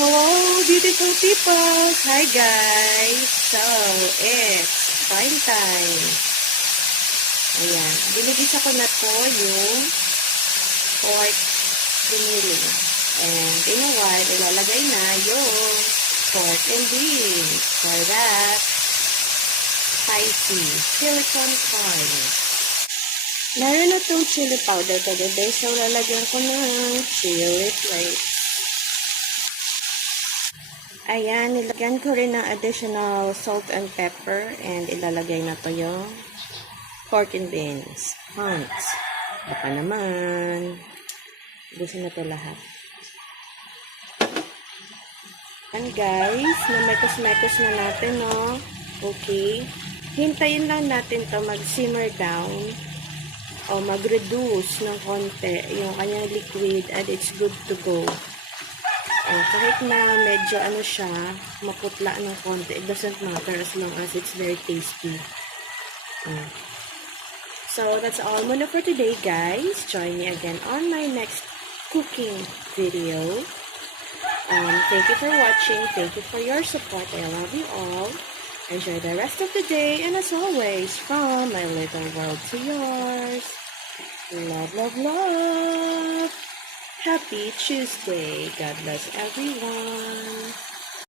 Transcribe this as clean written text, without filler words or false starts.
hello, beautiful people! Hi, guys! So, it's prime time. Ayan. Binigisa ko na po yung pork binili. And in a while, ilalagay na yung pork and beans. For that, spicy silicone corn. Meron na itong chili powder kagabi, so lalagyan ko ng chili flakes. Ayan, nilagyan ko rin ng additional salt and pepper and ilalagay na to yung pork and beans. Hunts. Baka naman. Gusto na to lahat. Ayan guys, namekos-mekos na natin, no? Okay. Hintayin lang natin to mag-simmer down o mag-reduce ng konti yung kanyang liquid and it's good to go. Kahit na medyo ano siya, maputla ng konti, it doesn't matter as long as it's very tasty. So, that's all muna for today, guys. Join me again on my next cooking video. Thank you for watching. Thank you for your support. I love you all. Enjoy the rest of the day. And as always, from my little world to yours. Love, love, love. Happy Tuesday. God bless everyone.